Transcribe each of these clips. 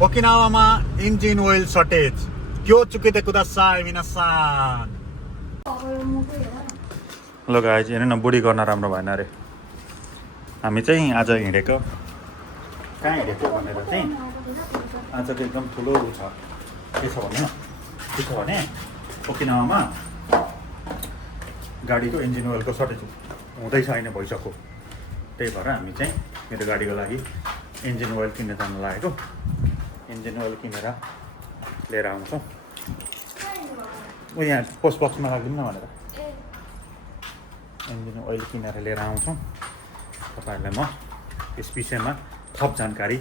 ओकिनावामा engine oil shortage क्योचुकिते कुदासाई मिनासान। ल guys हेर्नु न बुढी गर्न राम्रो भएन अरे। हामी चाहिँ आज हिँडेको कहाँ हिँडेको भनेर चाहिँ आजको एकदम ठुलो छ के छ भने ओकिनावामा गाडीको इन्जिन ओइलको सर्टेज हुँदैछ होइन भइसक्यो। त्यही भएर हामी चाहिँ मेरो गाडीको लागि इन्जिन ओइल किन्न जानु लागेको। इन्जिन ओइल किनेर लिएर आउँछौँ। यहाँ पोस्ट बक्समा राखिदिउँ न भनेर इन्जिन ओइल किनेर लिएर आउँछौँ। तपाईँहरूलाई म यस विषयमा थप जानकारी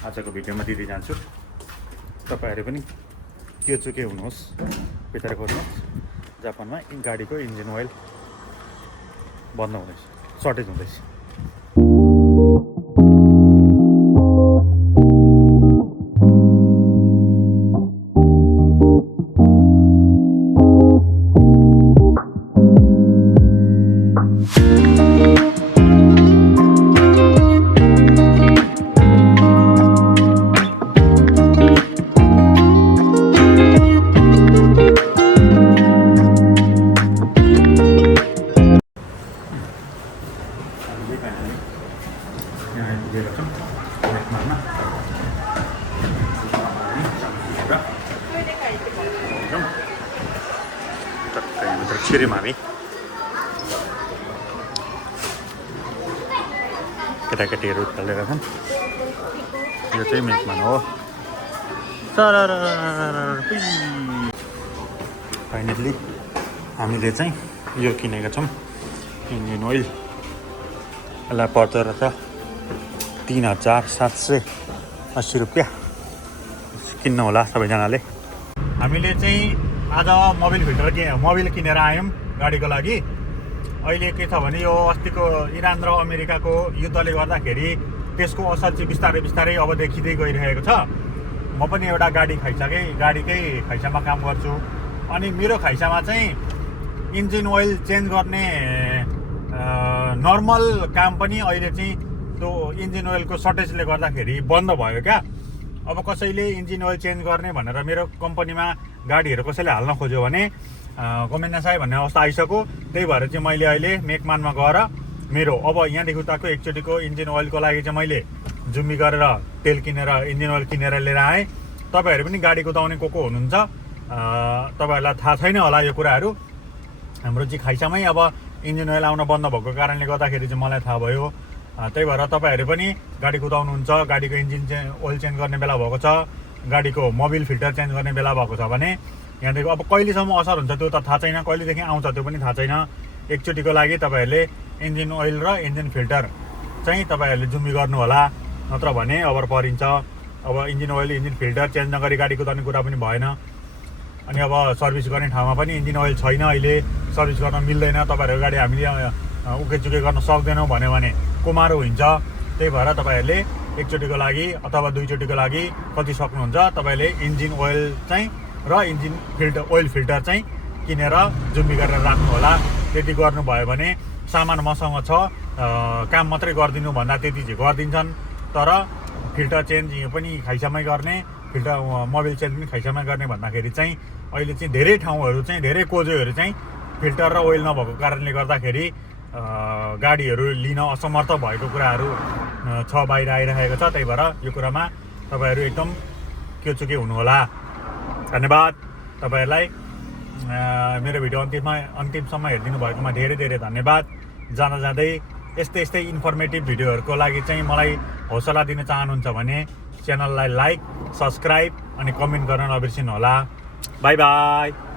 आजको भिडियोमा दिँदै जान्छु। तपाईँहरू पनि के चुके हुनुहोस् भित्र खोज्नुहोस्। जापानमा गाडीको इन्जिन ओइल बन्द हुँदैछ, सर्टेज हुँदैछ। छिर्यौँ हामी। केटाकेटीहरू खेलेर छन्। यो चाहिँ मेकमान हो। फाइनल्ली हामीले चाहिँ यो किनेका छौँ इन्जिन ओइल। यसलाई पर्दो रहेछ 3780 रुपियाँ। किन्नु होला सबैजनाले। हामीले चाहिँ आज मोबिल किनेर आयौँ गाडीको लागि। अहिले के छ भने यो अस्तिको इरान र अमेरिकाको युद्धले गर्दाखेरि त्यसको असर चाहिँ बिस्तारै बिस्तारै अब देखिँदै गइरहेको छ। म पनि एउटा गाडीकै खैसामा काम गर्छु। अनि मेरो खैसामा चाहिँ इन्जिन ओइल चेन्ज गर्ने नर्मल काम पनि अहिले चाहिँ त्यो इन्जिन ओइलको सर्टेजले गर्दाखेरि बन्द भयो क्या। अब कसैले इन्जिन ओइल चेन्ज गर्ने भनेर मेरो कम्पनीमा गाडीहरू कसैले हाल्न खोज्यो भने गोमेन्नासाई भन्ने अवस्था आइसक्यो। त्यही भएर चाहिँ मैले अहिले मेकमानमा गएर मेरो अब यहाँदेखि उताको एकचोटिको इन्जिन ओइलको लागि चाहिँ मैले जुम्मी गरेर तेल किनेर इन्जिन ओइल किनेर लिएर आएँ। तपाईँहरू पनि गाडी कुदाउने को हुनुहुन्छ तपाईँहरूलाई थाहा छैन होला यो कुराहरू। हाम्रो चाहिँ खैसामै अब इन्जिन ओइल आउन बन्द भएको कारणले गर्दाखेरि चाहिँ मलाई थाहा भयो। त्यही भएर तपाईँहरू पनि गाडी कुदाउनुहुन्छ, गाडीको इन्जिन ओइल चेन्ज गर्ने बेला भएको छ, गाडीको मोबिल फिल्टर चेन्ज गर्ने बेला भएको छ भने यहाँदेखि अब कहिलेसम्म असर हुन्छ त्यो त थाहा छैन, कहिलेदेखि आउँछ त्यो पनि थाहा छैन। एकचोटिको लागि तपाईँहरूले इन्जिन ओइल र इन्जिन फिल्टर चाहिँ तपाईँहरूले जुम्मी गर्नु होला, नत्र भने अबर परिन्छ। अब engine oil engine filter change नगरी गाडी कुदाउने कुरा पनि भएन। अनि अब सर्भिस गर्ने ठाउँमा पनि इन्जिन ओइल छैन, अहिले सर्भिस गर्न मिल्दैन। तपाईँहरूको गाडी हामीले उकेचुके गर्न सक्दैनौँ भन्यो भने कुमारो हुन्छ। त्यही भएर तपाईँहरूले एकचोटिको लागि अथवा दुईचोटिको लागि कति सक्नुहुन्छ तपाईँले इन्जिन ओइल चाहिँ र इन्जिन ओइल फिल्टर चाहिँ किनेर जुम्मी गरेर राख्नु होला। त्यति गर्नुभयो भने सामान मसँग छ, काम मात्रै गरिदिनु भन्दा त्यति चाहिँ गरिदिन्छन्। तर फिल्टर चेन्ज पनि खैसामै गर्ने, फिल्टर मोबिल चेन्ज पनि खैसामै गर्ने भन्दाखेरि चाहिँ अहिले चाहिँ धेरै ठाउँहरू चाहिँ धेरै कोजोहरू चाहिँ फिल्टर र ओइल नभएको कारणले गर्दाखेरि गाडीहरू लिन असमर्थ भएको कुराहरू छ, बाहिर आइरहेको छ। त्यही भएर यो कुरामा तपाईँहरू एकदम केचुके हुनुहोला। धन्यवाद तपाईँहरूलाई। मेरो भिडियो अन्तिमसम्म हेरिदिनु भएकोमा धेरै धेरै धन्यवाद। जाँदै यस्तै इन्फर्मेटिभ भिडियोहरूको लागि चाहिँ मलाई हौसला दिन चाहनुहुन्छ भने च्यानललाई लाइक, सब्सक्राइब अनि कमेन्ट गर्न नबिर्सिनु होला। By by.